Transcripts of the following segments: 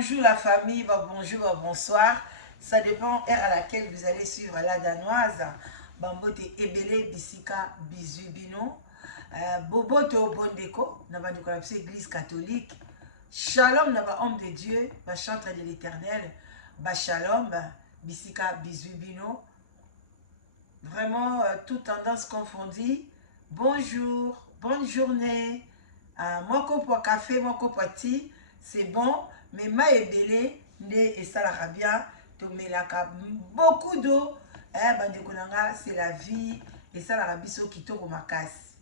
bonjour la famille, bonjour, bonsoir. Ça dépend heure à laquelle vous allez suivre la danoise. Bambote Ebele Bisika Bizubino. Boboto Bondeko, n'a de collapse église catholique. Shalom n'a pas homme de Dieu, ba chantre de l'éternel. Ba shalom, Bisika Bizubino. Vraiment, toute tendance confondue. Bonjour, bonne journée. Moi, pour café, moi, pour thé, c'est bon. Mais ma ebele, et ça la bien. Beaucoup d'eau. C'est la vie. Et ça la biso qui tourne ma casse.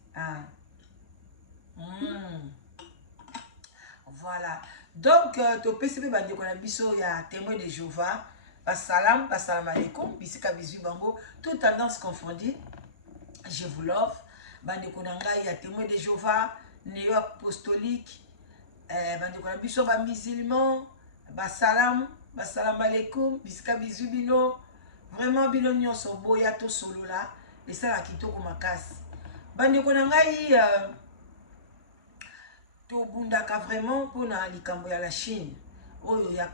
Voilà. Donc, tu peux se faire il y a témoin de Jéhovah. Salam alaikum, bisika bisu bango, toute tendance confondue. Je vous l'offre. Bande konanga, il y a témoin de Jéhovah, néo apostolique, bande konanga biso ba musulman, salam alaikum, bisika bisu bino. Vraiment bino nyonso boya to solo là, et ça la kitoko makasi. Bande konanga to bundaka vraiment pour na likambo ya la Chine. Oyo ya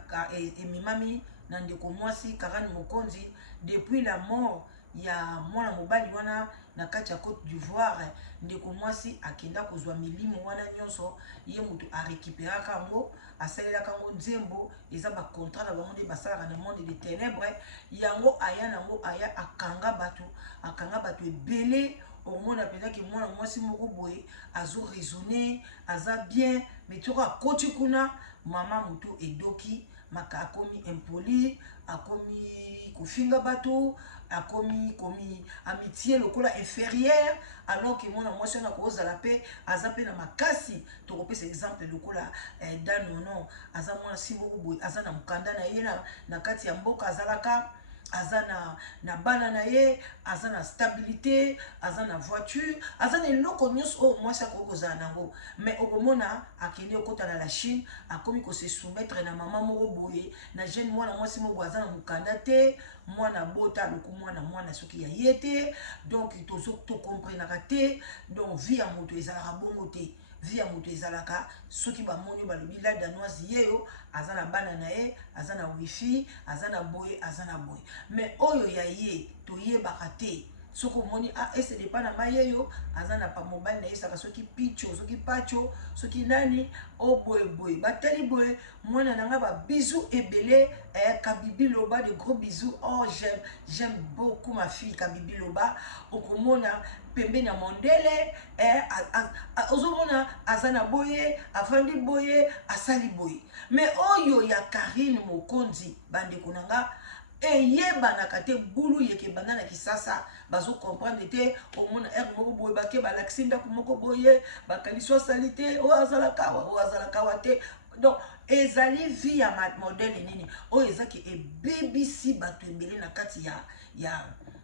emimami na ndeko mwasi Karani Mokonzi depuis la mort ya mwana mobali wana na kati ya Côte d'Ivoire. Ndeko mwasi akenda kozwa milimo wana nyonso ye mutu a récupérer kango asalela kango nzembo eza ba contrat na bango de basala na monde des ténèbres yango aya nango aya akanga bato ebele. Au moins appelé que moi si moko boye azo raisonner aza bien mais tu vois koti kuna mama mutu edoki maka akomi impoli akomi kofinga bato akomi amitié lokola inférieure alors que moi si on a cause à la paix azape na makasi to kopesa exemple lokola danono aza moi si moko boye aza na mukanda na yena na kati ya mboka azalaka azana na bana na ye azana stabilité azana voiture azana eloko nyonso o mwasi akokozala nango mais okomona akende okota na la Chine akomi ko se soumettre na mama moko boye na jeune mwana mwasi moko azana mukanda te mwana bota loku mwana soki ya ye te donc tozo to comprendre te donc vie ya moto ezalaka bongo te vie ya moto ezalaka soki bamoni balobi la danoise yeyo azana bana na ye azana wifi azana boye mais oyo ya ye toyebaka te soki omoni ese depa na mayeyo azana pa mobile na ye saka soki picho soki pacho soki nani o boye batali boye mwana nanga ba bisous ebele Kabibi Loba, de gros bisous. Oh j'aime beaucoup ma fille Kabibi Loba. Okomona pembe na mondele ozomona azana boye afandi boye asali boye mais oyo ya Karine Mokonzi bande konanga eyebanaka te bulu yeke banda na kisasa bazo comprendre te omona moko boye bake balakisi ndako moko boye bakaliso asali te o azalaka te donc ezali vie ya modele nini oyo ezaki ebebisi bato ebele na kati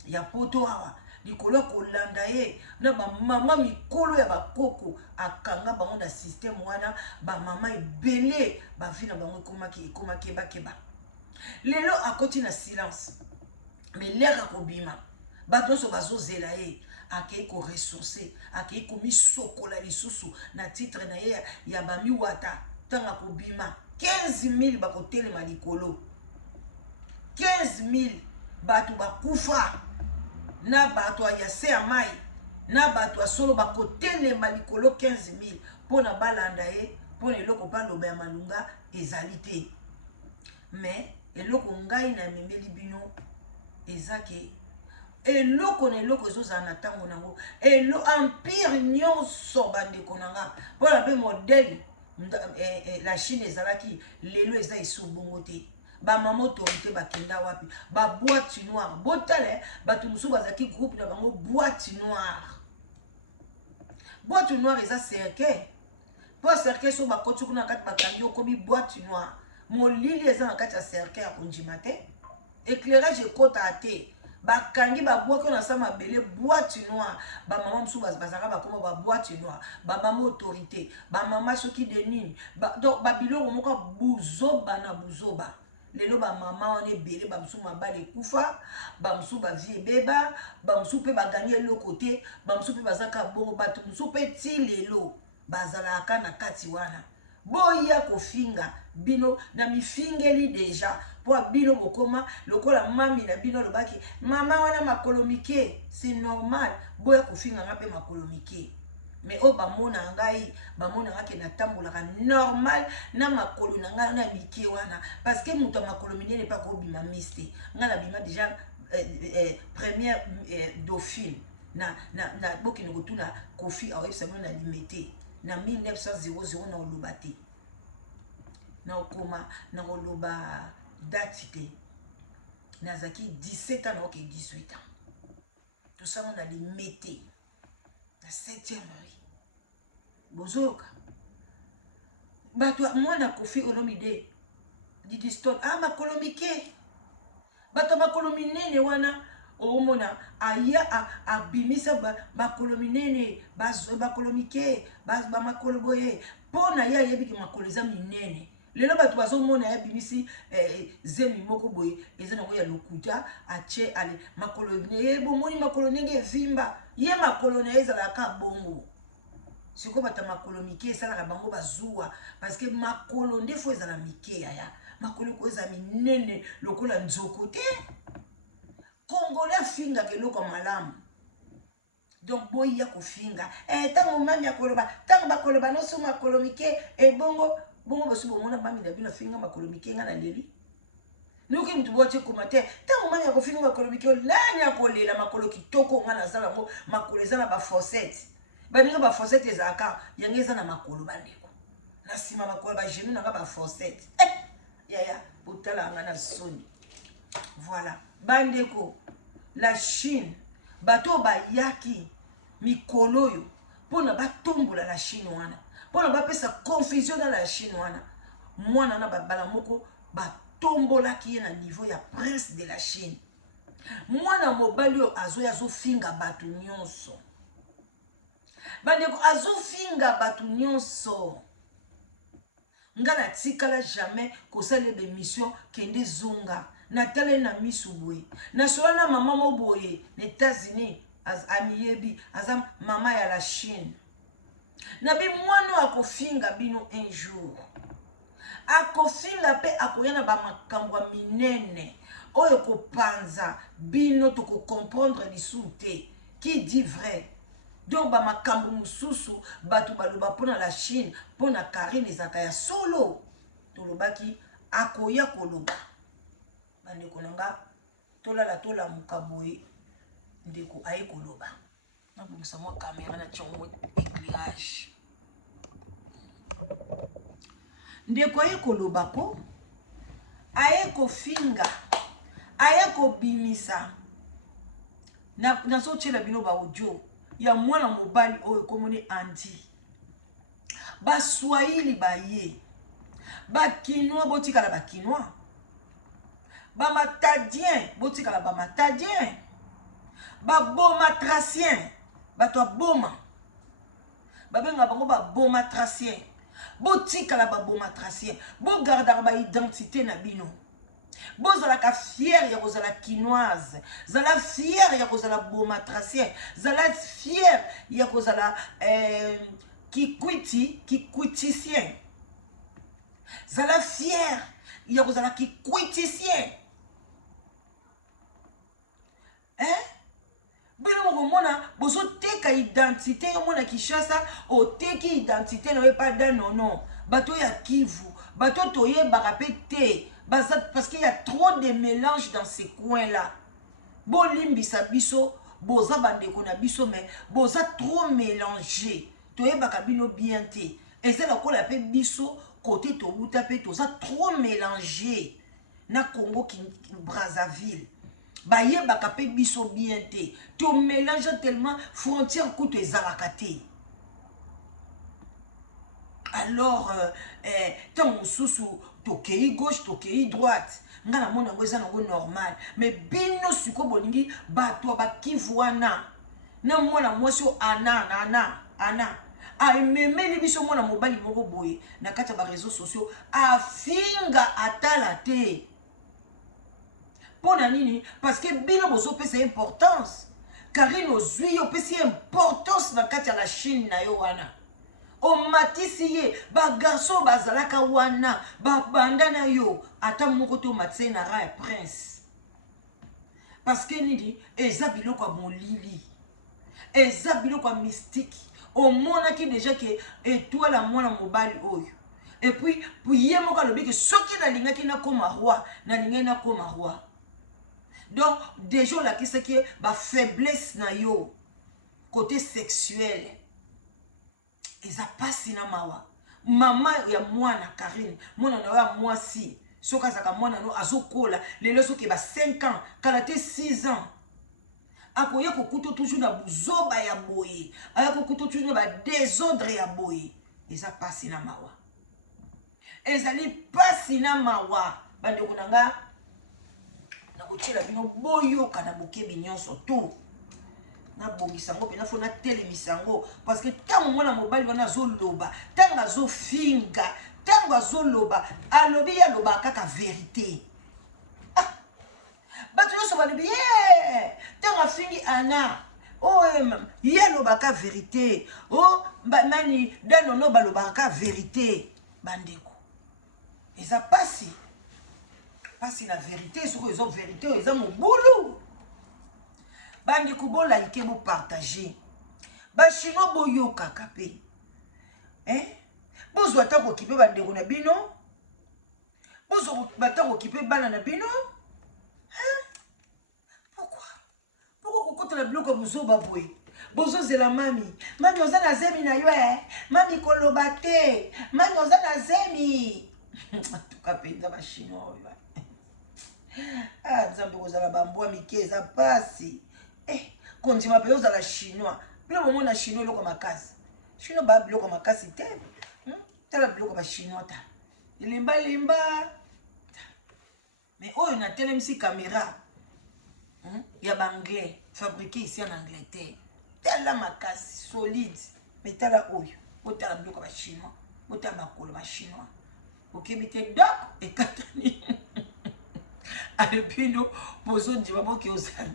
ya poto awa likolo kolanda ye na bamama mikolo ya bakoko akanga bango na système wana bamama ebele bavi na bango ekomaki ebakeba lelo akoti na silence mais l'air akobima bato nyonso bazozela ye akei koressource akei komisokola lisusu na titre na ye ya bamiwata ntango akobima 15 000 bakotelema likolo 15 000 bato bakufa na bato ya se ya mai na bato ya solo bakotelema likolo 15 000 mpona balanda ye mpona eloko baloba ya malunga ezali te mais eloko ngai na memeli bino ezake eloko na eloko ezozala na ntango nango empire nyonso bandeko nanga mpona mpe modele la Chine ezalaki lelo eza esobongo te bamama autorité bakenda wapi baboîte noire botale bato mosusu bazalaki groupe na bango boîte noire eza cercueil mpo cercueil so bakoti kuna na kati bakangi okomi boîte noire molili eza na kati ya cercueil ya kondima te éclairage ekota te bakangi babwaki na sa mabele boîte noire bamama mosusu bazalaka bakoma baboîte noire bamama autorité bamama soki de nini donc babiloko moko buzoba na buzoba lelo bamama wana ebele bamosusu mabale ekufa bamosusu bavie ebeba bamosusu mpe bagani eloko te bamosusu mpe bazalaka bongo bato mosusu mpe ti lelo bazalaka na kati wana boya kofinga bino na mifingeli deja po bino bokoma lokola mami na bino lobaki mama wana makolo mike, c'est normal boya kofinga nga pe makolo mike. Mais o bamona ngai bamona nga ke natambolaka normal na makolo na nga na mike wana parce que muto makolo minene pa ko bima miste nga na bima déjà première dauphine na boki no kutuna Kofi awebisa na limité na 1900 na olobate na okoma na oloba date te nazaki 17 ans na ok 18 ans tout ça on a limité na 7e rue bozoka bato mwana Kofi Olomide Didiston makolo mike bato makolo minene wana omona aya abimisa makolo minene bakolo mike makolo boye pona ya yebiki makolo eza minene lelo bato bazomona ya bimisi zemi moko boye eza nango ya lokuta ache ale makolo ne bomoni makolo ndenge evimba ye makolo na ezalaka bongo siko bata makolo mike esalaka bango bazuwa parce que makolo nde fo ezala mike yaya makolo ko eza minene lokola nzoko te Congolais finga keloko malamu. Donc boya kofinga tango mami akoloba tango bakoloba no suma kolomike bongo bosu bomona mami na bino finga makolomike nga na leli nuki mtu boche komate tango mami akofinga makolomike nani akolela makolo kitoko nga na sala ngo makolo eza na ba fossette baninga ba fossette ezaka yangeza na makolo bandeko na sima makolo ba genou na ba fossette yaya botala nga na soni. Voilà bandeko la Chine bato bayaki mikolo yo pona batombola la Chine wana pona bapesa confusion dans la Chine wana mwana na babala moko batombola ki ye na niveau ya prince de la Chine mwana mobali yo azofinga bato nyonso bandeko azofinga bato nyonso nga na tikala jamais kosala be mission kende zonga natale na misubwe na sola na mama moboye na États-Unis amiyebi azam mama ya la Chine na bi mwana akofinga bino un jour akofinga pe akoyana ba makambo minene oyo kopanza bino to ko comprendre lisute qui dit vrai donc ba makambo mususu batu baloba pona la Chine pona Karine ezaka solo to lobaki akoya koloba bandeko nanga tola mukaboye ndeko aye koloba na bungisa mwa kamera na chongo éclairage ndeko aye koloba ko aye kofinga aye kobimisa na so chela bino ba audio ya mwana mobali oyo komone Andi ba Swahili baye ba Kinois botikala ba Kinois ba Matadien botikala ba Matadien ba Boma Tracien bato boma babenga bango ba Boma Tracien botikala ba Boma Tracien bo gardaka ba identité na bino bozalaka fier ya kozala Kinoise zala fier ya kozala Boma Tracien zala fier ya kozala Kikwitisien zala fier ya kozala Kikwitisien bino mona bozo teka identité yo mona Kinshasa o teki identité na pas non bato ya Kivu bato toye barapete parce qu'il y a trop de mélange dans ces coins là bolimbisa biso boza bandeko na biso mais boza trop mélangé toye bakabino bien te et c'est la kola pe biso côté to buta pe toza trop mélangé na Congo Brazzaville baye bakape biso bien te to mélange tellement frontière kuto ezalakate alors tant mosusu tokei gauche tokei droite nga na mona ngo eza nango normal mais bino siko bolingi bato bakivu wana na mwana mwasi ana aimemeli biso mwana mobali moko boye na kati ya ba réseaux sociaux afinga atala te pona nini parce que bino bozo pesa importance Karine ozwi yo pesi importance na kati ya la Chine na yo wana omatisi ye ba garçon bazalaka wana ba bandana yo ata moko to matse na ra prince parce que nidi eza biloko ya molili eza biloko ya mystique omonaki déjà que étoile ya mwana mobali oyo et puis ye moko alobi ke soki nalingaki nakoma roi nalingaki nakoma roi donc déjà olakisaki ba faiblesse na yo côté sexuel eza pasi na mawa mama ya mwana Karine mwana na ya mwasi soki azaka mwana no azokola lelo soki ba 5 ans kala te 6 ans akoya kokuta toujours na buzoba ya boye aya kokuta toujours na ba désordre ya boye eza pasi na mawa ezali pasi na mawa bandeko na nga na kotiela bino boyoka na bokebi nyonso to na bongisa ngo pena fona telemisa ngo parce que tango mwana mobali wana azoloba tango azofinga tango azoloba alobi ya loba kaka vérité bato nyonso balobi ye tango afingi ana oh ye alobaka vérité oh nani danono balobaka vérité bandeko eza pasi na vérité soki eza vérité oyo eza mobulu bandeko bolaike bopartage bachinois boyokaka mpe bozwa ata kokipe bandeko na bino bozwa bata kokipe bana na bino pourquoi kokotela biloko ya bozoba boye bozozela mami oza na zemi na yo mami koloba te mami oza na zemi tuka mpenza bachinois oyo nzambe kozala bambwa mike eza pasi kondima mpe ozala chinois bino bomona chinois eloko makasi chinois baya biloko makasi te tala biloko bachinois ta elembalemba mais oyo natelemisi caméra ya baanglais fabriqué ici en Angleterre tala makasi solide mais tala oyo botala biloko bachinois botala makolo bachinois okebi te dok ekatani alebino bozondima boki ozala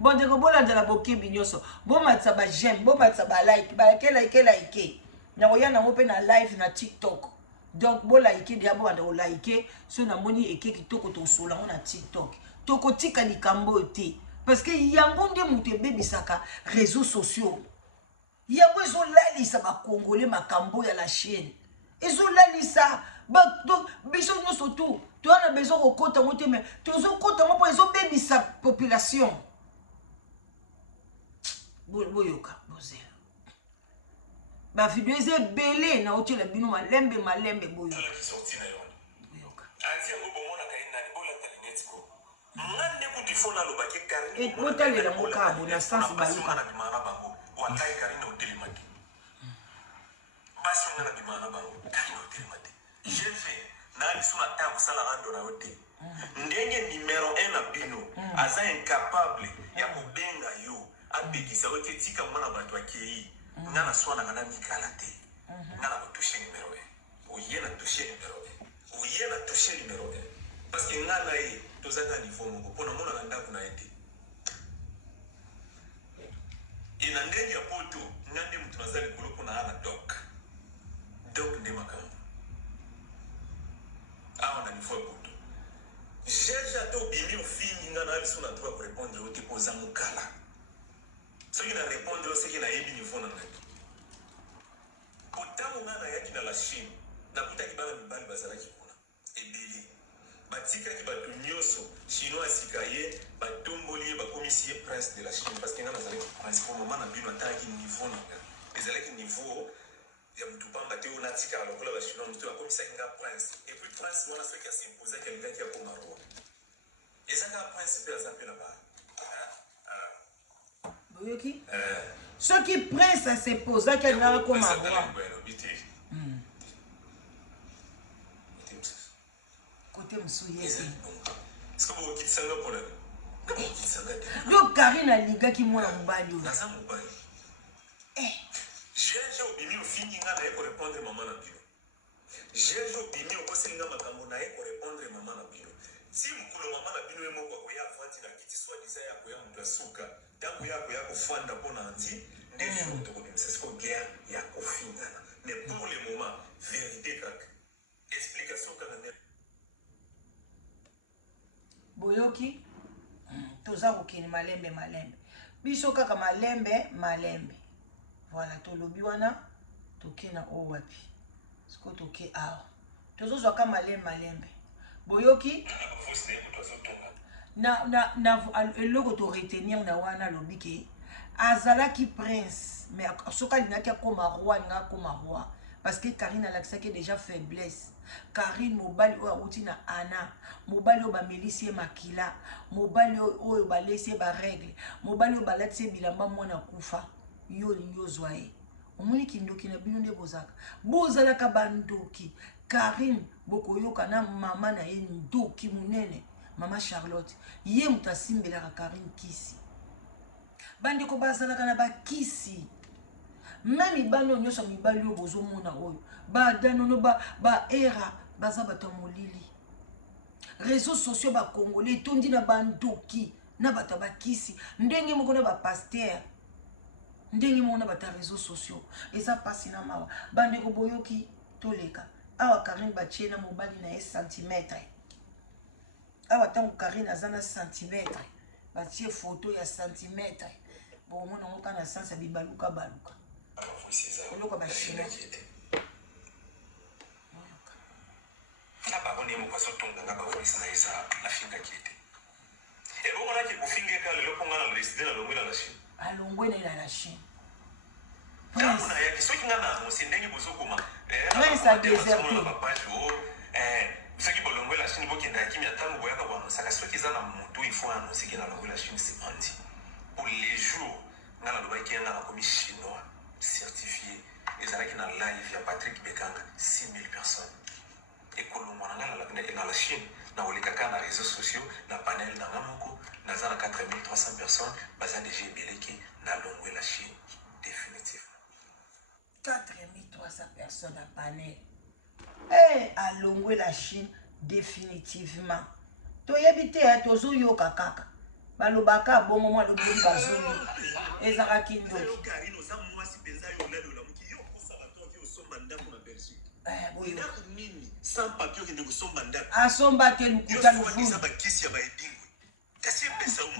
bondeko bolandela bokebi nyonso bomatisa bajeme bomatisa balike balike nakoya nango mpe na live na TikTok donc bolaike deya bobanda kolaike so namoni eke kitoko tosola ngo na TikTok tokotika likambo oyo te parce que yango nde moto ebebisaka réseaux sociaux yango ezolalisa bakongole makambo ya la chaîne ezolalisa biso nyonso tu toana besoin kokota ngo te mais tozokota ngo mpo ezobebisa population boyoka bozela bavideo eza ebele na otiela bino malembe boyoka botalela ngo kabo na sansi bayoka ndenge numéro 1 na bino aza incapable ya kobenga yo abekisa ote tika mwana bato akei nga na swana kana mikala te nga na toucher numéro 1 oye na toucher numéro 1 oye na toucher numéro 1 parce que nga na ye tozanga niveau moko pona mona na ndako na ete ina ndenge ya poto nga nde mutu nazali koloko na ana dok nde makambo awa na niveau ya poto cherche ata obimi ofingi nga na biso na droit korépondre ote poza mokala soki na répondre soki nayebi niveau na ngai otango nga nayaki na la Chine nakutaki bana mibali bazalaki kuna ebele batikaki bato nyonso chinois asika ye batomboli ye bakomisi ye prince de la Chine parce que nga nazalaki prince po mama na bino atalaki niveau na nga ezalaki niveau ya mutu pamba te oyo natikaka lokola bachinois moto akomisaki nga prince et puis prince wana soki asimpozaki alingaki akoma roi ezaka prince mpe aza mpe na ba boyoki soki prince asimpozaki alingaki akoma roi côté mosusu yesi yo Karine alingaki mwana mobali oyo naza mobali jeje obimi ofingi nga na ye korépondre mama na bino jeje obimi okoseli nga makambo na ye korépondre mama na bino ti mokolo mama na bino ye moko akoya avandi na kiti soi-disant ya koya moto asuka ntango ya koya kofanda mpo na ndi nde lelo tokobimisa siko guerre ya kofingana Mais pour le moment, vérité craque. Explication quand même. Boyoki, toza kokini malembe malembe. Biso kaka malembe malembe. Voilà, tolobi wana toke na owapi. Siko toke awa. Tozozwa ka malembe malembe. Boyoki na eloko to retenir na wana lobike azalaki prince mais soka lingaki akoma roi nga akoma roi parce que Karine alakisaki déjà faiblesse. Karine mobali oyo awuti na Ana, mobali oyo bamelisi ye makila, mobali oyo balesi ye barègle, mobali oyo balatisi ye bilamba mwana kufa, yo olingi ozwa ye. Omoni kindoki na bino nde bozaka bozalaka bandoki. Karine bokoyoka na mama na ye ndoki munene, mama Charlotte ye mutu asimbelaka Karine kisi. Bandeko bazalaka na bakisi. Même mibali oyo nyonso mibali oyo bozomona oyo badanono baera baza bato ya molili. Réseaux sociaux bakongole etondi na bandoki na bato ya bakisi ndenge moko na bapaster ndenge moko na bato ya réseaux sociaux eza pasi na mawa. Bandeko boyoki toleka awa Karine batie na mobali na ye centimètre. Awa tango Karine aza na centimètre batie photo ya centimètre. Bon mona ngoka na sansa bibaluka baluka. Oloko ba chinois. Aba bone mo kwaso tonga ngaba voice na isa na finga kete. E bo ngana ke kufinga ka lelo ponga na president na longwe na Chine. Alongwe na la Chine. Prince na ya kisoki ngana mo sindenge bozokuma. Prince a déserté. Soki bolongwe la Chine bokenda kimia tango boyaka bwana saka soki zana mutu ifo ano sikela longwe la Chine c'est andi. Pour les jours ngana lobaki ngana komi chinois certifié. Ezalaki na live ya Patrick Bekanga 6000 personnes. Et dans la Chine, dans les réseaux sociaux, dans le panel, dans la 4300 personnes, bazan déjà beleki na longwe la Chine définitivement. 4300 personnes à panel. Eh, à longwe la Chine définitivement. Toyebi te tozo yo kakaka. Balobaka bongo mo lobi bazuni. Ezaraki ndo. Sans papier qui ne vous sont mandats. Asomba te lukuta lufu.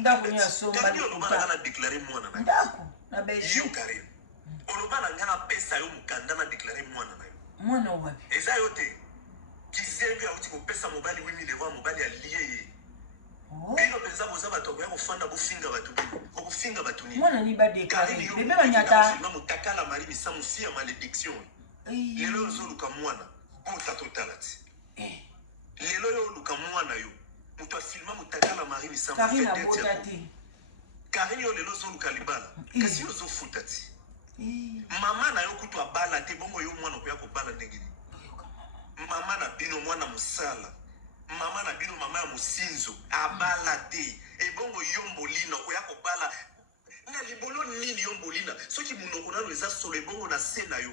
Ndako ni asomba lukuta. Na déclarer moi na. Ndako na Belgique. Yo Karine. Oloba na ngana pesa yo mukanda na déclarer moi na. Mwana wapi? Eza yote. Kizembe auti ko pesa mobali 8000 euros mobali allié. Bino penza boza bato ya kufanda bufinga batu bino. Okufinga batu ni. Mwana ni ba déclarer. Bebe banyata. Na mutakala mari misamu fia malédiction. Lelo zoluka mwana. Bota totalati. Lelo yo luka mwana yo. Mutu afilma mutakala mari misamu Karine abota te. Karine yo lelo zoluka libala. Kasi yo zofuta ti. Mama na yo kutu abala te bongo yo mwana ko bala ndengeni. Mama na bino mwana musala. Mama na bino mama ya musinzo abala te. E bongo yombolina ko bala. Na libolo nini yombolina. Soki munoko na eza solo e bongo na se na yo.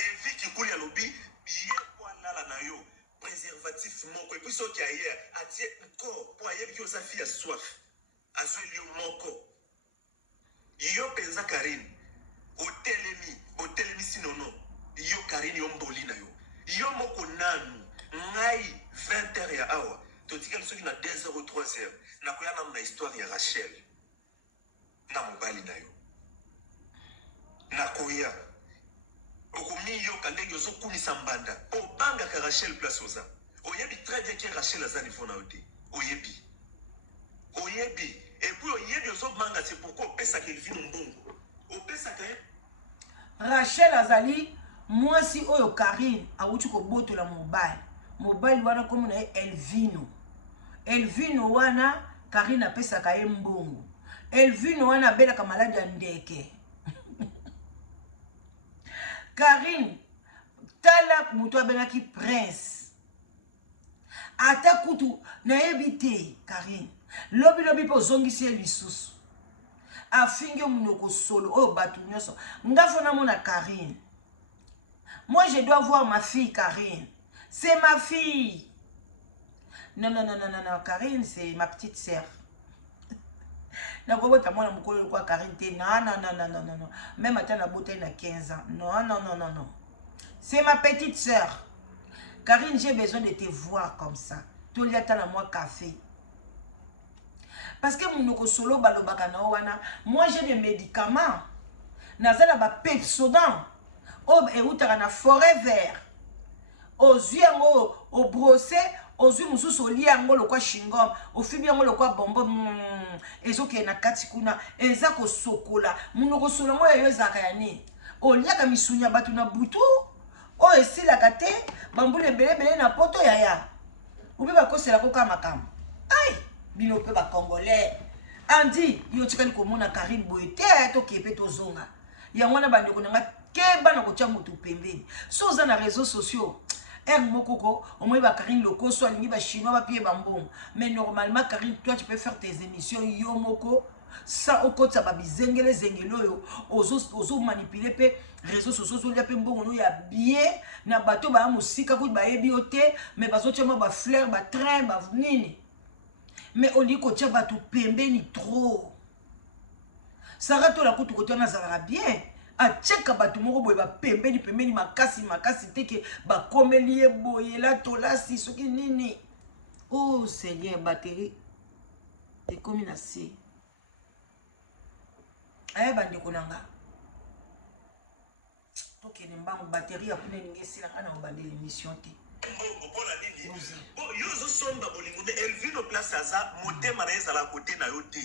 Eviki kuli alobi ye kwa lala na yo préservatif moko et puis so ki aye atie encore pour aye ki osa fia soif azwe liyo moko yo penza Karine otelemi sinono yo Karine yo mboli na yo yo moko nanu ngai 20h ya awa totikali soki na 2h ou 3h na koyana na histoire ya Rachel na mobali na yo na koya okomi yo kandenge ozo kumisa mbanda obanga ka Rachel place oza oyebi très bien que Rachel aza niveau na ote oyebi et puis oyebi ozo banga c'est pourquoi opesa Kelvin mbongo opesa ka Rachel azali mwasi oyo Karine awuti ko botola mobali wana komo na Elvino wana Karine apesa ka mbongo Elvino wana belaka maladi ya ndeke. Karine tala mutu abengaki prince ata kutu nayebi te Karine lobi po zongisi lisusu afingi munoko solo oyo batu nyonso ngafo na mona Karine. Moi je dois voir ma fille Karine, c'est ma fille. Non Karine c'est ma petite sœur. nakobota mwana mokolo kwa Karine te. Non, non, non, non, non, non, non. Même attends la beauté na 15 ans. Non, non, non, non, non. C'est ma petite sœur. Karine, j'ai besoin de te voir comme ça. Tu lui attends à moi café. Parce que mon solo balobaka na wana, moi j'ai des médicaments. Nazala ba Pepsodent. Oh, et où t'as na forêt vert. Aux yeux au brossé, aux yeux mususu au liango le kwa chingom, au fibiango le kwa bonbon. Ezo ke na katikuna, ezako sokola. Munoko solo mo yo ezaka yani. O liaka misunya batu na butu. O esila kate, bambule bele na poto yaya. Ube ba kosela koka makam. Ay, bino pe ba congolais. Andi, yo tikali komona Karine Boete to kepe to zonga. Ya wana bande ko nanga keba na ko tia mutu pembeni. So za na réseaux sociaux. Mokoko, au moins Karine Loko, soit l'ingé chinois, va pied bambon. Mais normalement, Karine, toi, tu peux faire tes émissions, yo moko, ça au côté, ça va bizengele, zengelo, ozo manipuler, pe, réseaux sociaux, ya pe mbongo, ya bien, na bateau, ba musika, coup, ba ebioté, mais bazo, tu ba fleur, ba train, ba nini. Mais on dit que tu vas tout pembe, ni trop. Ça va tout la côte, côté, on a bien. A tcheka batu moko boye ba pembeni pembeni makasi teke ba komeli boye la tolasi soki nini. Oh Seigneur, batterie te komi na se. Aya bande konanga. Toke ne mbangu batterie apune ningesila kana obande l'émission te. Yo zo somba bolingo mais Elvino place aza motema na ezala côté na yo te.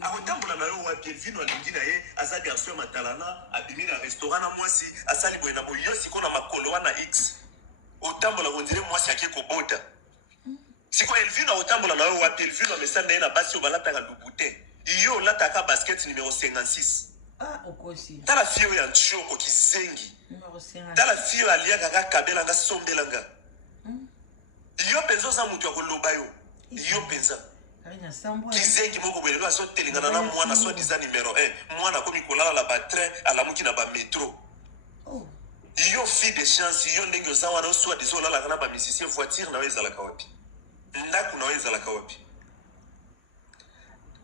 Akotambola na yo wapi Elvino alingi na ye aza garçon matalana abimi na restaurant na mwasi asali boye na boyo siko na makolo wana X otambola ondire mwasi ake kobota siko Elvino otambola na yo wapi Elvino amesana na basi obalata ka lubute iyo lataka basket numéro 56 okosi tala fio ya nchoko kizengi numéro 56 tala fio alia kaka kabela nga sombelanga iyo penzo za mutu ya koloba yo iyo penza kizengi moko boyelo aso telingana na mwana so diza numéro 1 mwana komi kolala la train alamuki na ba métro iyo fille de chance iyo ndenge ozawa na so dizo lala kana ba musicien voiture na weza la kawapi ndaku na weza la kawapi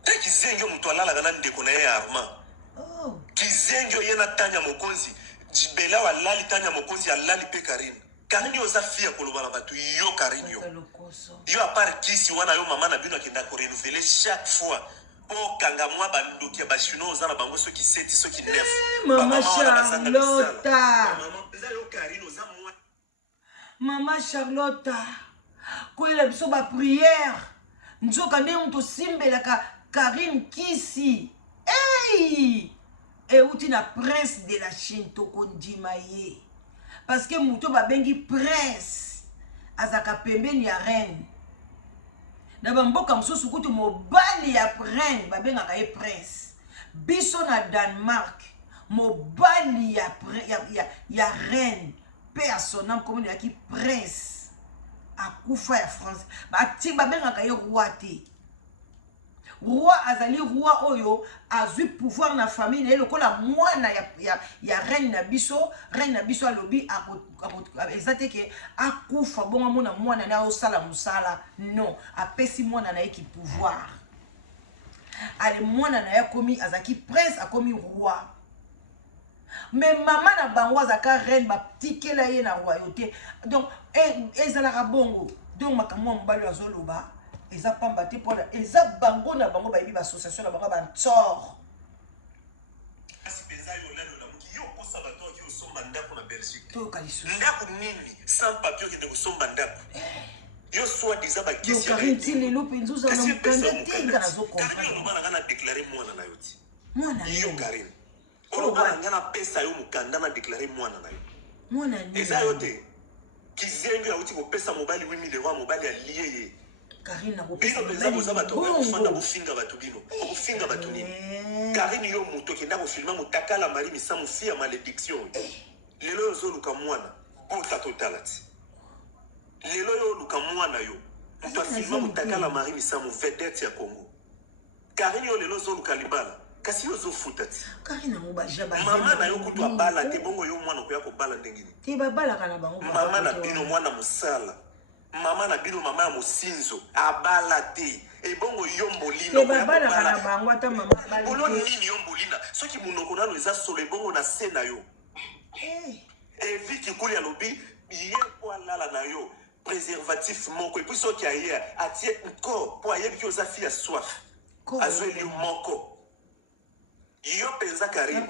te kizengi mutu alala kana ndeko na ye Armand kizengi yena tanya mokonzi jibela walali tanya mokonzi alali pe Karine Karine oza fia koloba na batu yo Karine yo à part kisi wana yo mama na bino akenda ko renouveler chaque fois po kanga mwa bandoki ba chino oza na bango soki 7 soki 9 mama Charlotte eza yo Karine oza mwa mama Charlotte koyela biso ba prière nzoka nde muto simbelaka Karine kisi hey euti na prince de la Chine toko ndima ye parce que muto babengi prince azaka pembeni ya reine na bamboka mosusu kutu mobali ya reine babengaka ye prince biso na Danemark mobali ya reine personnel comme yaki prince akufa ya France bati babengaka ye roi te roi azali roi oyo azui pouvoir na famille na ye lokola mwana ya reine na biso alobi ezate ke akufa bonga mona mwana na osala musala non apesi mwana na ye ki pouvoir ale mwana na ye akomi azaki prince akomi roi mais mama na bango azaka reine batikela ye na royauté donc ezalaka bongo donc makambo mobali azoloba eza pamba te pona eza bango na bango bayibi ba association na bango ba ntsor asi penza yo lelo na muki yo ko sabato ki osomba ndako na Belgique to kaliso ndako nini sans papier ki de osomba ndako yo soit disant ba kisi ya Karine lelo penzo za na mukanda tinga na zo comprendre yo bana ngana déclarer mwana na yo ti mwana yo Karine olo bana ngana pesa yo mukanda na déclarer mwana na yo mwana ni eza yo te kizengi auti ko pesa mobali 8000 euros mobali aliye ye Karine na bino penza boza bato bofanda bofinga bato bino bofinga bato nini Karine yo muto kenda ko filma mutakala mari misamu fia malédiction lelo yo zoluka mwana bota totalati lelo yo luka mwana yo muto filma mutakala mari misamu vedette ya Congo Karine yo lelo zoluka libala kasi yo zofuta ti Karine mo baja ba mama na yo kutu abala te bongo yo mwana ko ya ko bala ndengini te babala kana bango mama na bino mwana musala mama na bino mama ya mosinzo abala te et bongo yombolina te baba na kana bango ata mama bali bolo nini yombolina soki munoko nano eza solo bongo na se na yo et viki kuli alobi ye po alala na yo préservatif moko et puis soki aye atie encore po ayebi ki oza fi ya soif azweli moko yo penza Karine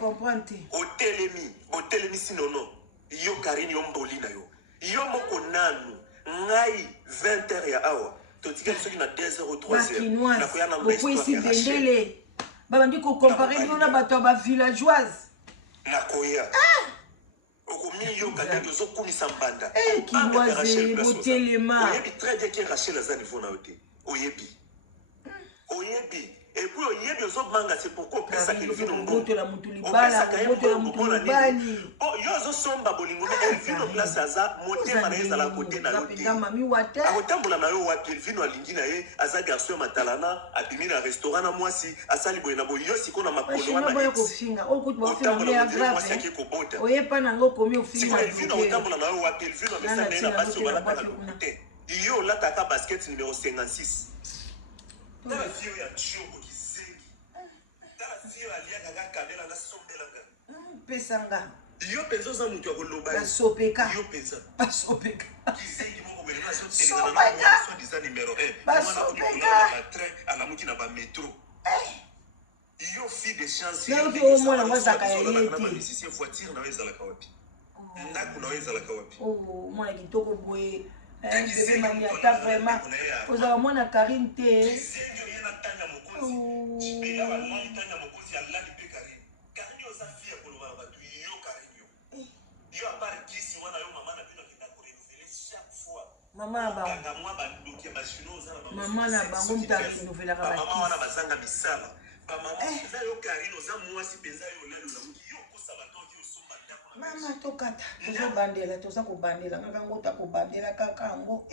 otelemi sinono yo Karine yomboli na yo yo moko nanu ngai 20h ya awa totika soki na 2h ou 3h na koya na mbestoire baba ndi ko comparer nous na bato ba villageoise na koya okomi yo kadenge zo kumisa mbanda kiwaze botelema oyebi très bien que Rachel aza niveau na ote oyebi et puis oyebi ozo manga c'est pourquoi pesa Elvino mboto la mutu libala mboto la mutu libali yo ozo somba bolingo Elvino place aza motema na ezala côté na yote mami wate akotambola na yo wapi Elvino alingi na ye aza garçon matalana abimi na restaurant na mwasi asali boye na boye yo siko na makolo wana boye ko finga okuti bo finga ya grave oye pa nango komi ofinga Elvino otambola na yo wapi Elvino amesana na baso bala bala côté yo lataka basket numéro 56 tala fio ya choko kizengi tala fio alia kaka kabela na sombelanga pesanga yo penzo za mutu akoloba basopeka yo penza basopeka kizengi moko bele na so tele na so disa numéro 1 basopeka na train ala muti na ba métro yo fi de chance yo ki o mwana mwazaka ya yeti yeti si voiture na weza la kawapi ndaku na weza la kawapi mwana kitoko boye bébé mami ata vraiment ozala mwana Karine te mama na bango mutu arenovelaka mama tokata tozobandela toza kobandela ngaka ngo ta kobandela kaka yango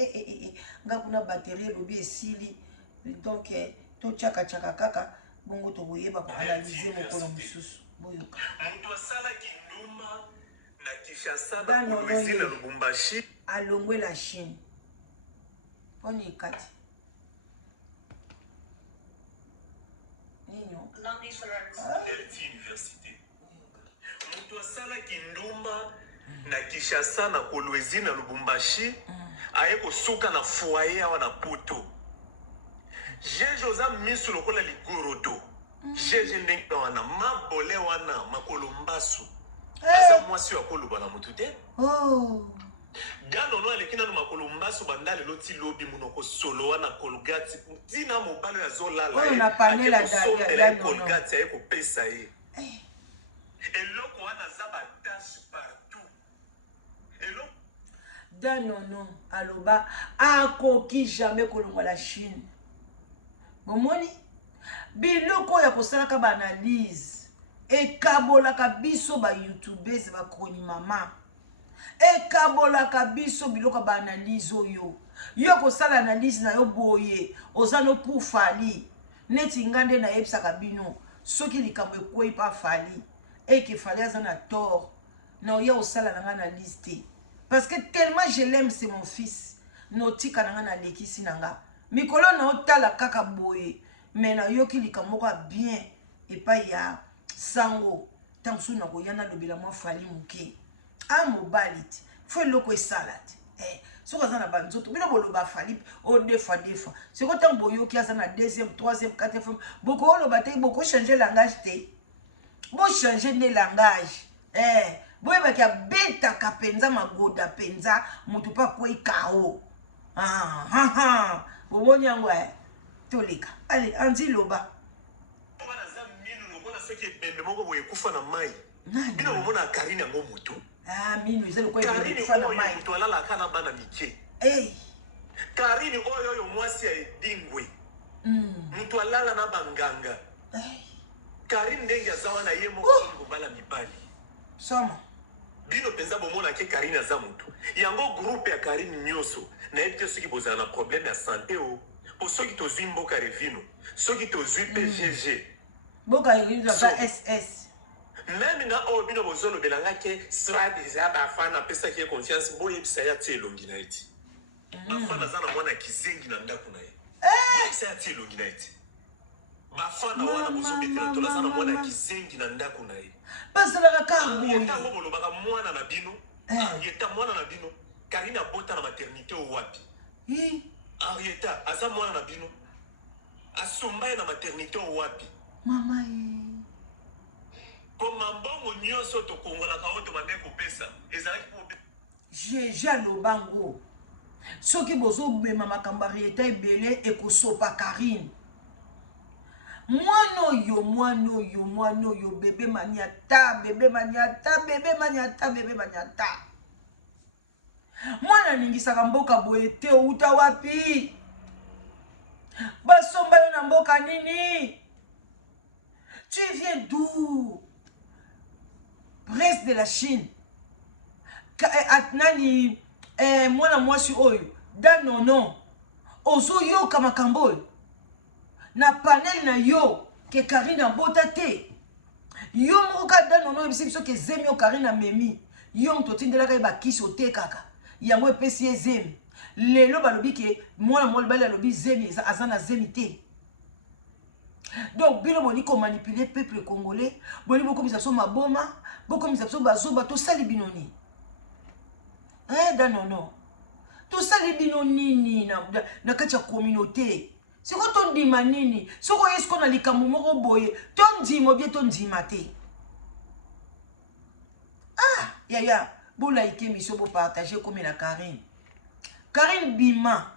nga kuna baterie elobi esili donc totyakachaka kaka bongo tokoyeba koanalyze mokolo mosusu boyoka moto asalaki ndumba na Kinshasa na Kolwezi na Lubumbashi alongwe la Chine poni ekati nino université moto asalaki ndumba na Kinshasa na Kolwezi na Lubumbashi aye kosuka na foyer awa na poto jeje oza misu lokola ligorodo jeje ndenge wana mabole wana makolo mbasu aza mwasi wa koloba na mutu te gano aleki nanu makolo mbasu bandale loti lobi munoko solo wana Colgate tina mobalo ya zolala Colgate aye kopesa ye eloko wana za batache partout eloko danono aloba akoki jamais kolongwa la Chine bomoni biloko ya kosalaka ba analyse ekabolaka biso ba youtubers ba kroni mama ekabolaka biso biloko ba analyse oyo yo kosala analyse na yo boye oza no pour fali neti ngande na yebisaka bino soki likambo ekwei pa fali eke fali aza na tort na oya osala na nga analyse te parce que tellement je l'aime c'est mon fils notika na nga na lekisi na nga mikolo na otala kaka boye mais na yoki likambo ka bien epai ya sango tant sou na koyana lobela mwa fali muke a mobali te fo eloko esala te soki aza na banzoto bino boloba fali o deux fois siko ntango boyoki aza na deuxième troisième quatrième fois boko oloba te boko changer langage te bo changer ne langage boyebaki abetaka penza magoda penza moto mpo akwei kao bomoni yango toleka ale andi loba soki ebembe moko boye kufa na mai bino bomona Karine yango motu mino eza lokola Karine oyo moto alalaka na bana mike Karine oyo mwasi ya edingwe moto alala na banganga Karine ndenge aza wana ye moko kobala mibali soma bino penza bomona ke Karine aza motu yango groupe ya Karine nyonso na yebi te soki bozala na problème ya santé po soki tozwi mboka revino soki tozwi PGG boka yinza ba SS même na oyo bino bozolobelanga ke soit déjà bafana apesaki ye confiance boyebisa ya tie elongi na ye bafana aza na mwana kizengi na ndako na ye ça a été l'originalité. Bafana wana bozobetela tolazana mwana kizengi na ndako na ye. Basalaka kambo. Yeta ngobolo baka mwana na bino. Yeta mwana na bino. Karina bota na maternité o wapi. Henrietta aza mwana na bino. Asomba na maternité o wapi. Mama Koma mbongo nyonso to kongola ka oto mande ko pesa. Ezalaki po Jeja lobango. Soki bozo bema makambo Henrietta ebele ekosopa Karine. Mwano yo bébé maniata. Mwana ningisaka mboka boete uta wapi? Basomba yo na mboka nini? Tu viens d'où? Brest de la Chine. Atnani mwana mwasi oyo. Danono. Ozo yo kamakambo. Na panel na yo ke Karine abota te. Yo moko kada nono ebisi biso ke zemi yo Karine memi. Yo mtotindela ka ba kisi ote kaka. Yango epesi ezemi. Lelo balobi ke mwana molbali alobi zemi azana zemi te. Donc bino boni ko manipuler peuple congolais, boni boko misaso maboma, boko misaso bazoba to sali binoni. Danono. To sali binoni nini na kacha communauté. C'est quoi ton dimanini? C'est quoi est-ce qu'on a les camomoro boye? Ton dimo bien ton dimate. Yaya, bon like mission pour partager comme la Karine. Karine Bima.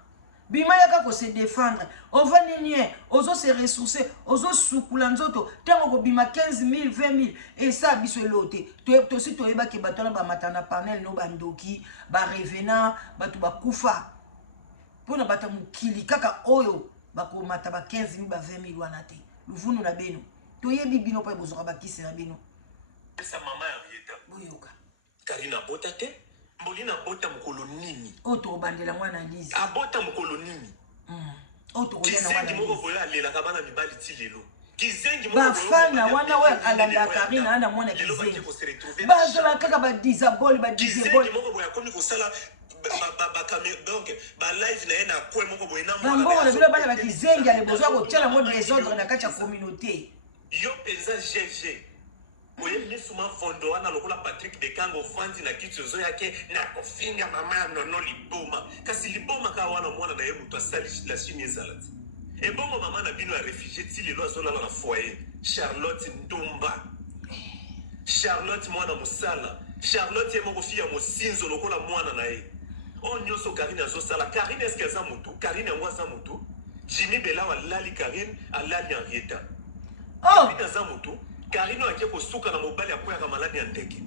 Bima yaka ko se défendre. On va ninier, ozo se ressourcer, ozo soukulanzoto. Tango ko bima 15 000, 20 000 et ça biso loté. To si to eba ke batona ba matana panel no bandoki, ba revenant, batu ba kufa. Pona bata mukili kaka oyo. Bako mata ba 15 000 ba 20 000 wana te. Luvunu na beno. To yebi bino pa bozoka ba kisi na beno. Sa mama Henrietta. Boyoka. Karina bota te. Mbolina bota mukolo nini. Oto bandela mwana Lise. Abota mukolo nini. Oto kodena mwana Lise. Kizengi moko bola lela kabana mibali ti lelo. Kizengi moko bafana wana we alanda Karina ana mwana kizengi. Bazola kaka ba disabol ba disabol. Kizengi moko boya komi ko sala donc ba live na ena kwe moko boye na mwana mbo na bilo bana ba kizengi ale besoin ko tiala mo désordre na kati ya communauté yo penza GG boye misuma fondo wana lokola Patrick de Kango fandi na kitu zo yake na kofinga mama nono liboma kasi liboma ka wana mwana na ye mutu asali la chimie salade e bongo mama na bino ya réfugié ti lelo azolala na foyer Charlotte Ndomba Charlotte mwana musala Charlotte ye moko fia mosinzo lokola mwana na ye on nyoso Karine azosala Karine est-ce qu'elle a mutu Karine yango aza mutu Jimmy Belawa lali Karine alali Henrietta Karine aza mutu Karine ake kosuka na mobali akoyaka maladi ya ndeke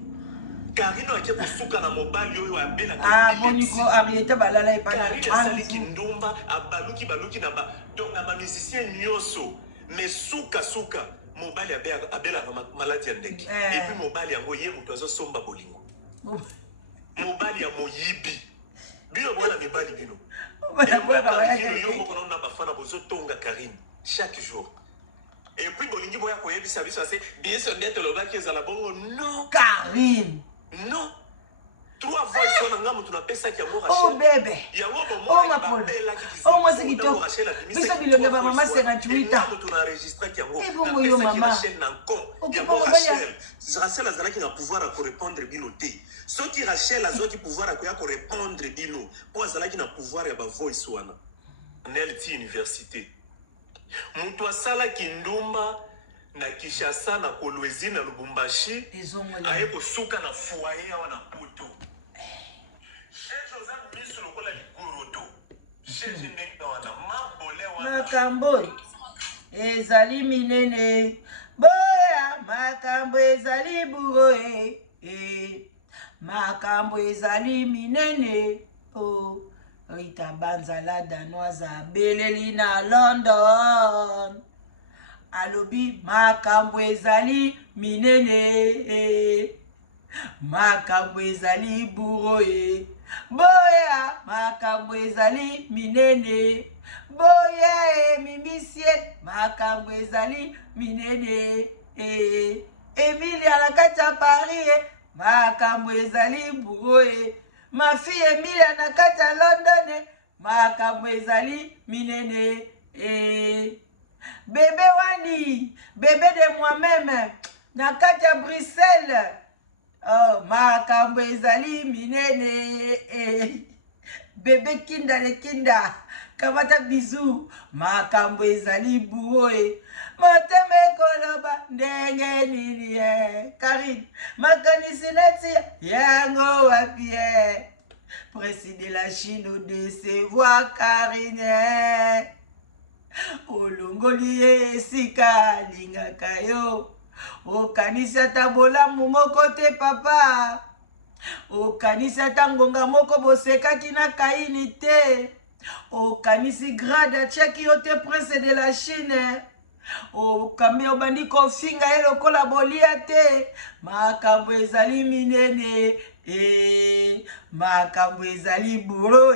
Karine ake kosuka na mobali oyo abela moniko Henrietta balala epana Karine asali kindumba abaluki na ba donc na ba musicien nyoso mais suka mobali abela maladi ya ndeke et puis mobali yango ye mutu azosomba bolingo mobali ya moyibi bino bwana mibali bino yo moko na bafana bozotonga Karine chaque jour et puis bolingi boya koyebisa biso ase bien sûr ndete lobaki ezala bongo non Karine non trois fois ils sont nga mutu na pesa ki yango Rachel oh bébé yango oh ma pole oh moi c'est kitoko biso bilonga ba mama 58 ans mutu na enregistre ki yango et bongo yo mama Rachel na nko yango Rachel azalaki na pouvoir à répondre bino te soki Rachel azoki pouvoir à répondre bino po azalaki na pouvoir ya ba voice wana nelti université mutu asala kindumba na Kinshasa na Kolwezi na Lubumbashi aye kosuka na foyer wana poto makambo ezali minene boya makambo ezali buro makambo ezali minene Rita Banzala danoise abeleli na London alobi makambo ezali minene makambo ezali buro boya makambo ezali minene boya mimisie makambo ezali minene Emilia na kati ya Paris makambo ezali buro ma fille Emilia na kati ya London makambo ezali minene. Bébé wani, bébé de moi-même, na kati ya Bruxelles. Oh, makambo ezali minene. Bébé kinda le kinda, kamata bisou, makambo ezali buoe. Motema ekoloba ndenge nini Karine, makanisi neti yango wapi Président de la Chine au décevoir Karine. Olongoli esika lingaka yo. Okanisa tabola mumoko te papa. Okanisa tangonga moko bosekaki na Kaini te. Okanisi grade atiaki yo te prince de la Chine. Okambi obandi kofinga elokola bolia te. Makambo ezali minene. Makambo ezali buro.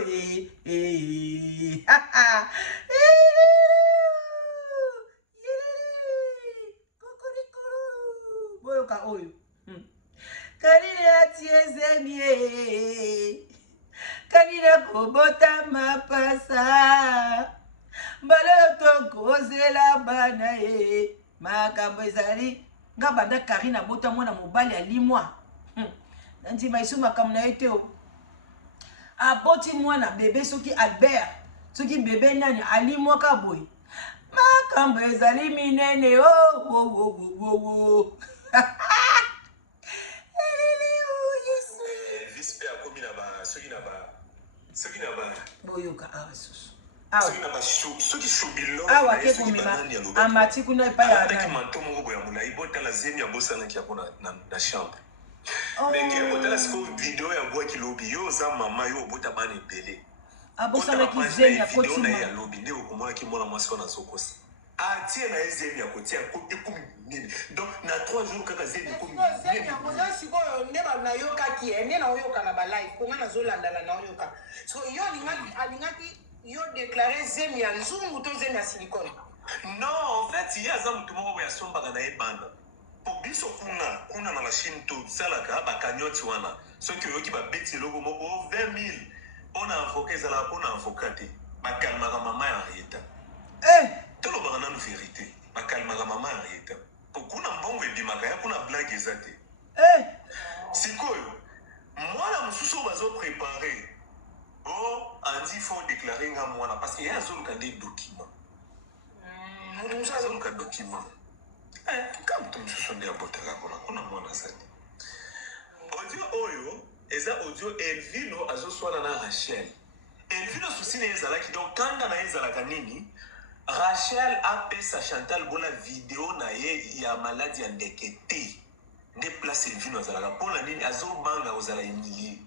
Boyoka oyo. Kanine atie zemie. Kanine kobota mapasa. Mbalo kozela bana makambo ezali. Nga banda Karine abota mwana mobali alimwa. Nanti baisu makambo na ete o. Aboti mwana bebe soki Albert. Soki bebe nani alimwa kaboy. Makambo ezali minene boyoka awa susu awa ke komema amati kuna epa ya nani manto moko boya mulai botala zemi ya bosanaki yapo na chambre mais ke botala siko video ya boa kilobi yo za mama yo bota bana ebele abosanaki zemi ya kotima ya lobi nde okomonaki mwana mwasi wana azokosa atie na zemi ya kotia ekomi nini donc na 3 jours kaka zemi ekomi zemi ya koza sikoyo nde banayokaki nde naoyoka na balive konga nazolandala naoyoka so yo alingaki yo déclaré zemi ya nzungu to zemi ya silicone. Non, en fait, il y a un peu de temps où il y a banda. Pour biso kuna na la Chine to salaka ba kanyoti wana. Ce que yo ki ba beti logo moko 20 000. On a invoqué ça là, on a invoqué. Ba kalmaka mama ya rieta. Tout le monde a une vérité. Ba kalmaka mama ya rieta. Pour kuna mbongo ebimaka ya kuna blague ezate. Sikoyo. Moi la mususu bazo préparer. Oh, Andy faut déclarer nga mwana parce qu'il y a un zone qui a des documents. Un zone qui a des documents. Comme tout le monde est à botter là, on a mwana ça. Audio oyo, eza audio Elvino azo swala na Rachel. Elvino souci ne ezala ki donc kanga na ezala kanini Rachel a fait sa Chantal bona vidéo na ye ya maladie ya ndekete. Nde place Elvino azala pour la nini azo banga ozala emilie.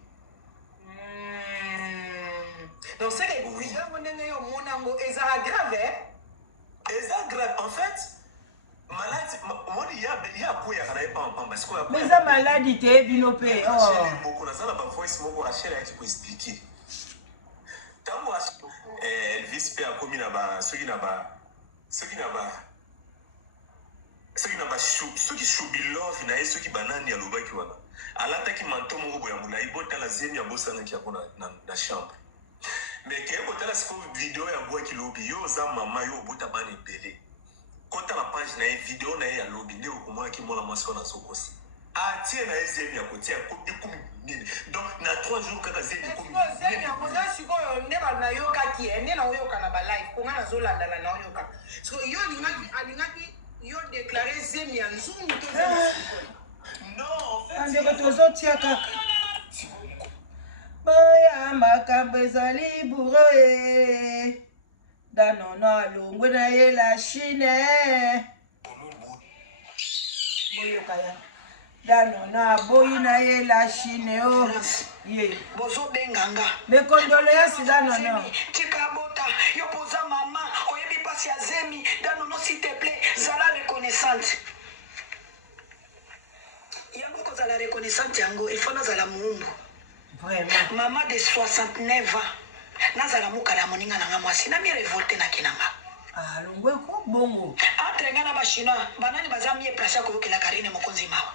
Donc c'est que oui. C'est grave. C'est grave. En fait, maladie, moi il y a quoi il pas en parce que mais ça maladie t'es binopé. Oh. On a ça la voice moko Rachel qui peut expliquer. Tant Elvis peut a commis là-bas, ceux qui n'a-bas ceux qui choubilov na ceux qui banani ya lobaki wana. Alata ki manto moko boya mulai bota la zemi ya bosana ki akona na chambre. Mais que vous avez une vidéo ya boa ki lobi yo za mama yo bota bana ebele. Kota na page na vidéo na ya lobi nde okomona ki mona mwasi na sokosi. Atie na zemi ya kotia ekomi nini. Donc na 3 jours kaka zemi ekomi. Zemi ya koza sikoyo nde banayoka ki nde na oyoka na ba live konga na zolandala na oyoka. So yo alingaki yo déclarer zemi ya nzungu to zemi. Non, en fait. Ande tozo tia kaka. Boya makambo ezali buro danona longwe na ye la Chine boyoka ya danona boyi na ye la Chine ye bozo benganga me condoléances danona tika bota yo poza mama oyebi pasi ya zemi danona s'il te plaît zala reconnaissante yango kozala reconnaissante yango il faut nazala muumbu. Vraiment. Maman de 69 ans. Nazala mukala moninga na mwasi na mi révolté na kinanga. Ah longwe ko bongo. Atrenga na bashina banani bazamie prasha ko kila Karine mokonzi mawa.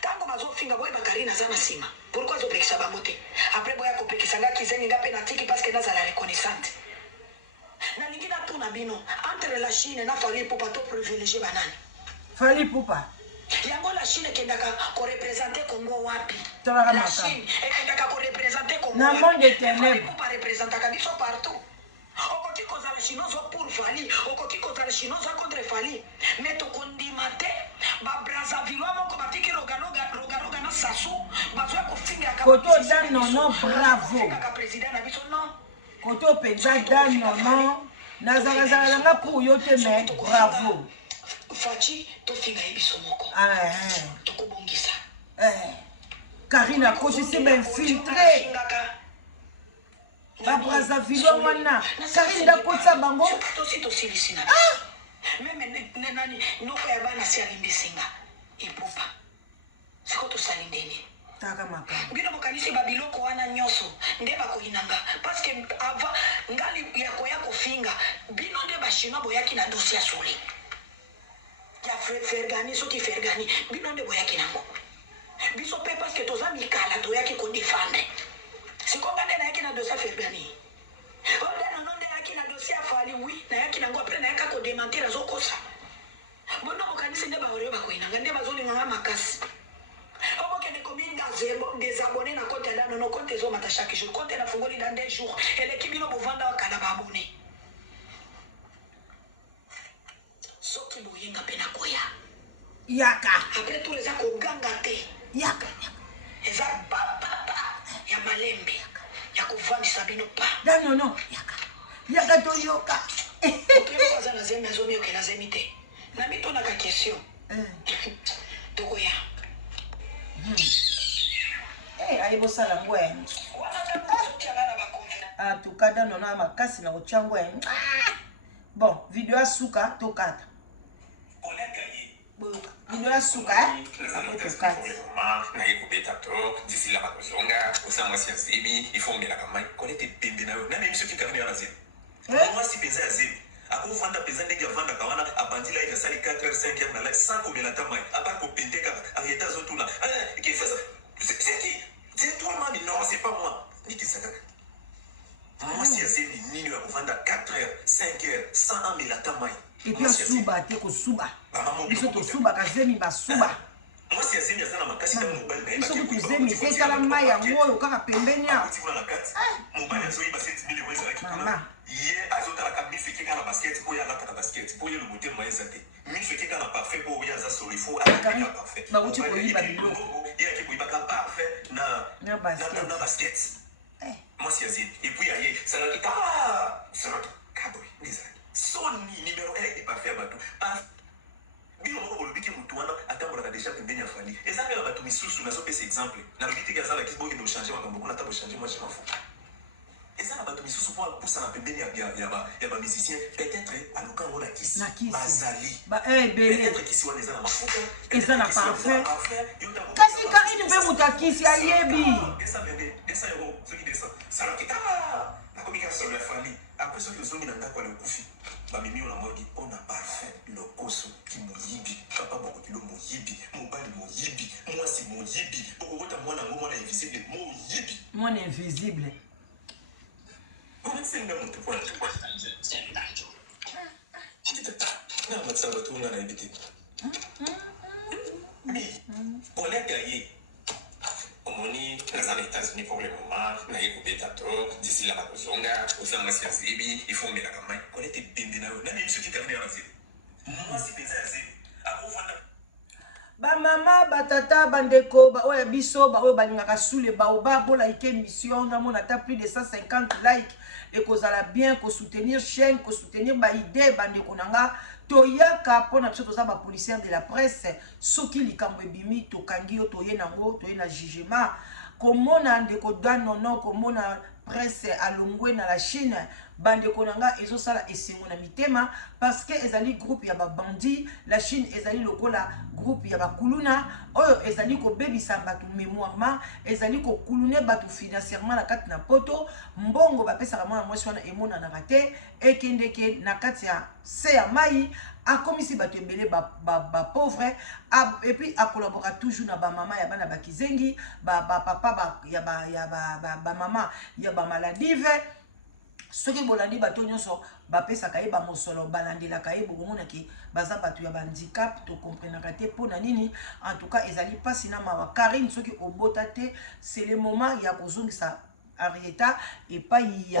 Tango bazo finga boy ba Karine zana sima. Pourquoi zo pekisa bamote? Après boya ko pekisa nga kizengi nga penatiki parce que nazala reconnaissance. intéressante. Nalingi na tuna bino entre la Chine na Fally Ipupa to privilégier banani. Fally Ipupa. Yango la Chine kendaka ko représenter Congo wapi? La Chine kendaka ko représenter Congo. Na monde de ténèbres. Fally Ipupa représentaka biso partout. Okoki kozala chinois pour Fally, okoki kozala chinois contre Fally. Mais to kondimate ba Brazzaville moko batiki roga na sasu, bazwa ko finga ka. Koto dan non bravo. Ka président na biso non. Koto penza dan non. Nazala nga pour yo te mais bravo. Fachi to finga biso moko. To ko bongisa. Karina Kochi s'est infiltré. Ba Brazzaville wana. Karina Kotsa bango. Même nani noko ya bana si alimbisinga. Ipupa. Siko to salindeni. Taka maka. Bino bokanisi babiloko wana nyoso nde bakoyinanga parce que ava ngali yako finga bino nde bashima boyaki na dossier soli. Ya Fergani soki Fergani bino nde boyaki nango. Biso pe parce que toza mikala toyaki ko défendre. Siko ngane na yaki na dossier Fergani. Oda na nonde yaki na dossier Fally oui na yaki nango après na yaka ko démentir azokosa. Bono bokanisi nde baoreo bakoyinanga nde bazolinga makasi. Obo kene kominga zebo des abonnés na compte dano no compte zo mata chaque jour compte na fungoli dans des jours et l'équipe bino bovanda wakala ba abonné soki boyenga pena koya Yaka. après tout les ako ganga te Yaka. eza papa ya malembe ya kovandisa bino pa Dan non. Yaka. Yaka to yoka. Otoyo kaza na zemi azomi okela zemi te na mito na ka question tokoya Aibo sala ngwe. Tukada nona makasi na ochangwe. Bon, video ya suka tokata. Video ya suka après tokata. Na yekubeta to d'ici là bakozonga osama si azemi il faut mela kama kolete pembe nayo na même soki karine ya azemi. Moi si penza azemi akofanda penza ndenge avanda kawana abandila ika sali 4h 5h na live sans komela tamai à part ko penteka arieta zotuna qui fait ça c'est qui c'est toi mami non c'est pas moi ni qui ça. Moi si azemi nini ya kofanda 4h 5h sans amela tamai. Et puis suba te ko suba. Biso to suba kazemi ba suba. Moi si azemi azana makasi na mobile na biso ko tuzemi te kala mai ya moyo kaka pembeni ya. Mobile zo iba 7000 euros za kikuna. Ye azotala ka mifiki kana basket po ya lata basket po ye le moteur maïza te. Mifiki kana parfait po ya za solifo ala parfait. Ba uti ko iba biloko. Il a qui peut pas parfait na basket. Moi si azemi et puis aye ça la ça la kaboy nisa. Sony numéro 1 est parfait à bateau. Bino moko bolobiki mutu wana atambolaka déjà pembeni ya Fally. Eza mpe na bato misusu nazopesa exemple. Nalobi te kaza la kisboki ndo changer makambo kuna tabo changer moi je m'en fous. Eza na bato misusu po apusa na pembeni ya ba musicien peut-être aluka ngona kisi bazali. Ba belé. Peut-être kisi wana eza na mafuta. Eza na parfait. Kasi Karine mpe mutu akisi ayebi. Desa euro soki desa. Sala kita. Na komika sur la Fally. Après soki ozongi na ndako ya kufi. Bamimi on a morgi on a parfait le koso qui moyibi papa boko kilo moyibi mobali moyibi moi c'est moyibi boko kota mwana ngomo na invisible moyibi mwana invisible on c'est nga moto kwa c'est ndajo na matsaba tunga na ibiti mi koleka ye omoni nazana États-Unis pour le moment na yekubeta to d'ici là bakozonga osama si azebi il faut mela kamai kolete pembe nayo na même soki karine ya azebi moi si penza azebi akofanda ba mama batata bandeko ba oya biso ba oyo balingaka sule ba oba bola ike émission na mona ta plus de 150 likes et kozala bien ko soutenir chaîne ko soutenir ba idée bandeko nanga toyaka pona biso toza ba policier de la presse soki likambo ebimi tokangi yo toye nango toye na jugement komona ndeko danono komona presse alongwe na la Chine bandeko nanga ezosala esengo na mitema parce que ezali groupe ya ba bandi la Chine ezali lokola groupe ya ba kuluna oyo ezali ko bebisa batu mémoirement ezali ko kulune batu financièrement na kati na poto mbongo bapesaka mwana mwasi wana emona na rate ekendeke na kati ya se ya mai akomisi bato ebele ba pauvre et puis a collabora toujours na ba mama ya bana bakizengi ba papa ya ba mama ya ba maladive soki bolandi bato nyonso bapesaka ye bamosolo balandelaka ye bokomona ke baza bato ya bandicap tokomprenaka te mpo na nini. En tout cas ezali mpasi na mawa. Karine soki obota te c'est le moment ya kozongisa Arieta epai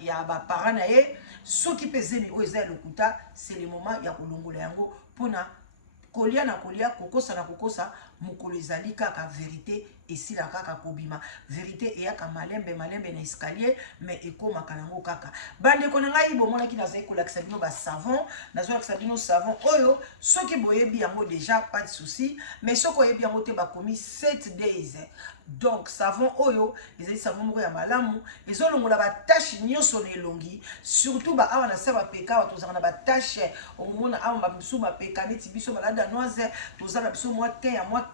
ya baparent na ye. Soki mpe zemi oyo eza ya lokuta c'est le moment ya kolongola yango mpona kolia na kolia kokosa na kokosa mokolo ezali kaka vérité esila kaka kobima. Vérité eyaka malembe malembe na escalier mais ekomaka nango kaka. Bandeko na ngai bomonaki nazali kolakisa bino basavon, nazolakisa bino savon oyo soki boyebi yango déjà pas de souci, mais soki oyebi yango te bakomi 7 days. Donc savon oyo ezali savon moko ya malamu ezolongola batache nyonso na elongi, surtout ba awa na sa bapeka awa tozala na batache omona awa biso bapeka neti biso malada noise tozala biso mwa te ya mwa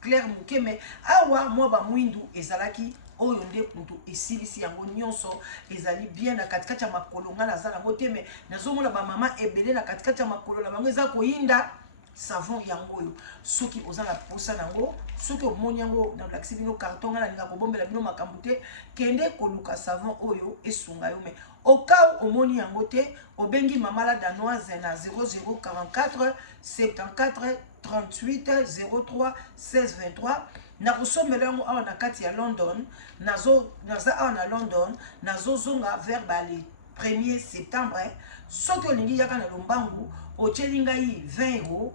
clair moke mais awa mwa bamwindu ezalaki oyo nde mutu esilisi yango nyonso ezali bien na katikati ya makolo nga naza nango te mais nazomona bamama ebele na katikati ya makolo na bango eza koyinda savon yango oyo soki oza na posa nango soki omoni yango na lakisi bino carton nga nalinga kobombela bino makambo te kende koluka savon oyo esunga yo mais au cas où omoni yango te obengi mama la danoise na 0044 74 38 03 16 23 na kosombela yango awa na kati ya London naza awa na London nazozonga vers le 1er septembre. Soki olingi yaka na lombangu otieli ngai 20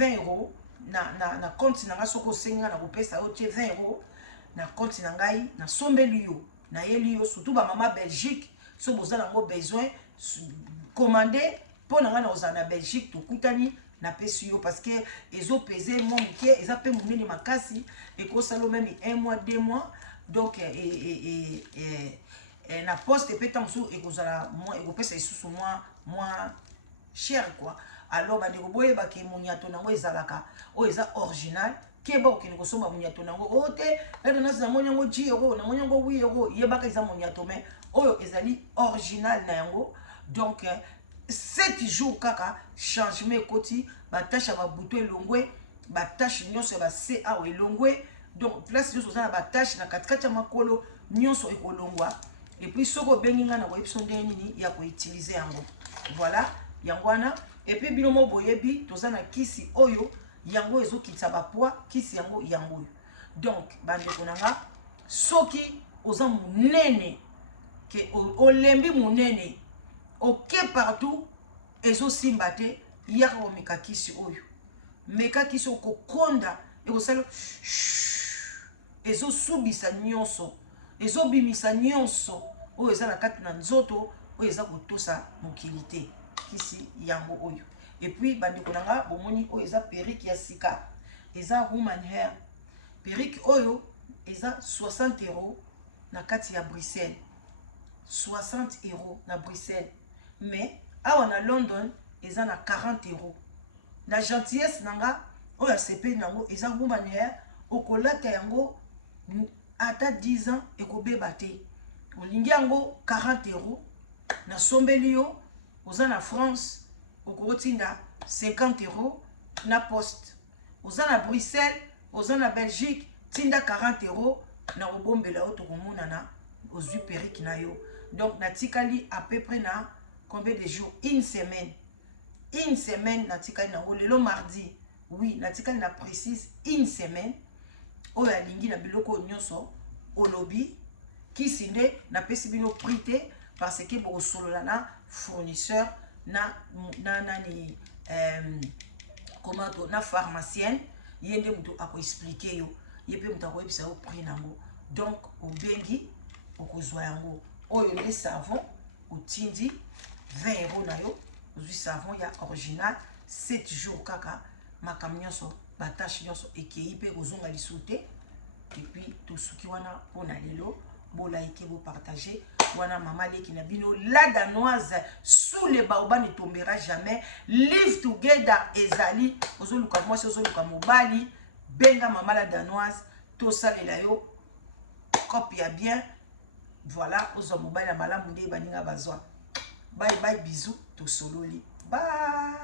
€ na compte na nga soki osengi nga na kopesa yo tie 20 € na compte na ngai nasombeli yo nayeli yo surtout bamama Belgique so boza nango besoin commandé mpo na nga na ozala na Belgique tokutani napesi yo parce que ezopese mwa moke eza mpe monene makasi ekosala même 1 mois 2 mois donc na poste mpe ntango mosusu ekozala ekopesa lisusu mwa cher quoi. Alors bandeko boyebake moniato nango ezalaka oyo eza original keba okende kosomba moniato nango o te lelo nasi namoni yango 10 € namoni yango 8 € yebaka eza moniato mais oyo ezali original na yango. Donc 7 jours kaka changement ekoti batache ya babuto elongwe batache nyonso ya base awa elongwe donc place nyonso oza na batache na katikati ya makolo nyonso ekolongwa et puis soki obengi nga na koyebi so ndenge nini ya koutilize yango voilà yango wana. Et puis bino mo boyebi toza na kisi oyo yango ezokitisa bapoi kisi yango yango. Donc bandeko na nga soki oza monene ke olembi monene oke partout ezosimba te yaka omeka kisi oyo meka kisi okokonda ekosala ezosubisa nyonso ezobimisa nyonso oyo eza na kati na nzoto oyo eza kotosa mokili te kisi yango oyo. Et puis bandeko na nga bomoni oyo eza perruque ya sika eza woman hair perruque oyo eza 60 € na kati ya Bruxelles 60 € na Bruxelles mais awa na London eza na 40 €. La gentillesse nanga oyo asepe nango eza woman hair okolata yango ata 10 ans ekobeba te olingi yango 40 € na sombeli yo oza na France okotinda 50 € na poste oza na Bruxelles oza na Belgique tinda 40 € na obombela yo tokomonana ozwi perruque na yo. Donc natikali à peu près na combien de jours une semaine natikali nango lelo mardi oui natikali na précise une semaine oyo alingi na biloko nyonso olobi kisi nde napesi bino prix te parce que bokosolola na fournisseur na nani comment na pharmacienne yende mutu akoexpliquer yo ye pe mutu akoyebisa yo prix nango. Donc obengi okozwa yango oyo nde savon otindi 20 € na yo ozwi savon ya original 7 jours kaka makambo nyonso batache nyonso ekei mpe kozonga lisu te. Et puis tosuki wana mpona lelo bolaike bopartage wana mama leki na bino la danoise sous les baobab ne tombera jamais. Live together ezali ozoluka mwasi ozoluka mobali benga mama la danoise tosalela yo copie ya bien voilà ozwa mobali ya malamu nde baninga bazwa. Bye bye bisous tosololi bye.